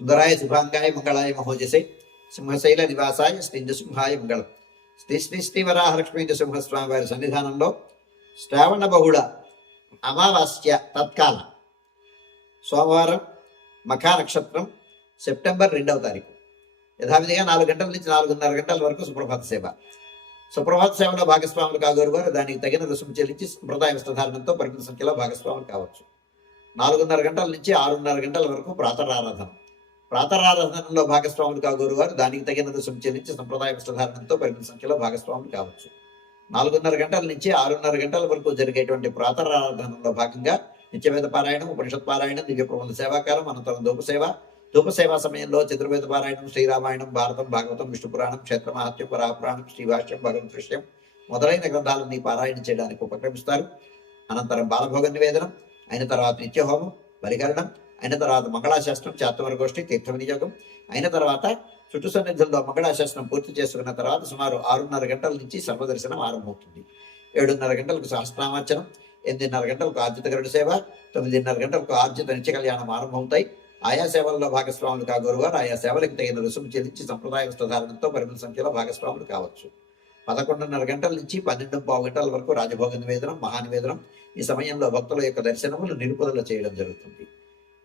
సుందరాయ శుభాంగాయ మంగళాయ మహోజసే సింహశైల నివాసాయ సింహాయ మంగళం శ్రీ శ్రీ శ్రీ వరాహలక్ష్మీ సింహస్వామి వారి సన్నిధానంలో శ్రావణ బహుళ అమావాస్య తత్కాల సోమవారం మఖా నక్షత్రం సెప్టెంబర్ రెండవ తారీఖు యథావిధిగా నాలుగు గంటల నుంచి నాలుగున్నర గంటల వరకు సుప్రభాత సేవ సుప్రభాత సేవలో భాగస్వాములు కాగోరు వారు దానికి తగిన రుసుము చెల్లించి సంప్రదాయ వస్త్రధారణంతో పరిమిత సంఖ్యలో భాగస్వాములు కావచ్చు నాలుగున్నర గంటల నుంచి ఆరున్నర గంటల వరకు ప్రాతరారాధన ప్రాతరారాధనలో భాగస్వాములు కాగోరు వారు. దానికి తగిన రుసుము చెల్లించి సంప్రదాయ వస్త్రధారణంతో పరిమిత సంఖ్యలో భాగస్వాములు కావచ్చు. నాలుగున్నర గంటల నుంచి ఆరున్నర గంటల వరకు జరిగేటువంటి ప్రాతరారాధనలో భాగంగా నిత్యవేద పారాయణం ఉపనిషత్ పారాయణం దివ్య ప్రబంధ సేవాకాలం అనంతరం ధూపసేవ ధూపసేవా సమయంలో చతుర్వేద పారాయణం శ్రీరామాయణం భారతం భాగవతం విష్ణు పురాణం క్షేత్ర మహాత్యం పరాపురాణం శ్రీభాష్యం భగవత్ విషయం మొదలైన గ్రంథాలన్నీ పారాయణ చేయడానికి ఉపక్రమిస్తారు. అనంతరం బాలభోగ నివేదనం అయిన తర్వాత నిత్యహోమం పరికరణం అయిన తర్వాత మంగళాశాస్త్రం చాత్తవరగోష్ఠి తీర్థ వినియోగం అయిన తర్వాత చుట్టు సన్నిధుల్లో మంగళాశాస్త్రం పూర్తి చేసుకున్న తర్వాత సుమారు ఆరున్నర గంటల నుంచి సర్వదర్శనం ఆరంభమవుతుంది. ఏడున్నర గంటలకు సహస్రనామార్చనం ఎనిమిదిన్నర గంటలకు ఆర్జిత సేవ తొమ్మిదిన్నర గంటలకు ఆర్జిత నిత్య కళ్యాణం ఆరంభమవుతాయి. ఆయా సేవల్లో భాగస్వాములు కాగోరువారు ఆయా సేవలకు తగిన రుసుము చెల్లించి సంప్రదాయ వస్త్రధారణతో పరిమిత సంఖ్యలో భాగస్వాములు కావచ్చు. పదకొండున్నర గంటల నుంచి పన్నెండు పావు గంటల వరకు రాజభోగ నివేదనం మహానివేదనం ఈ సమయంలో భక్తుల యొక్క దర్శనములు నిలుపుదల చేయడం జరుగుతుంది.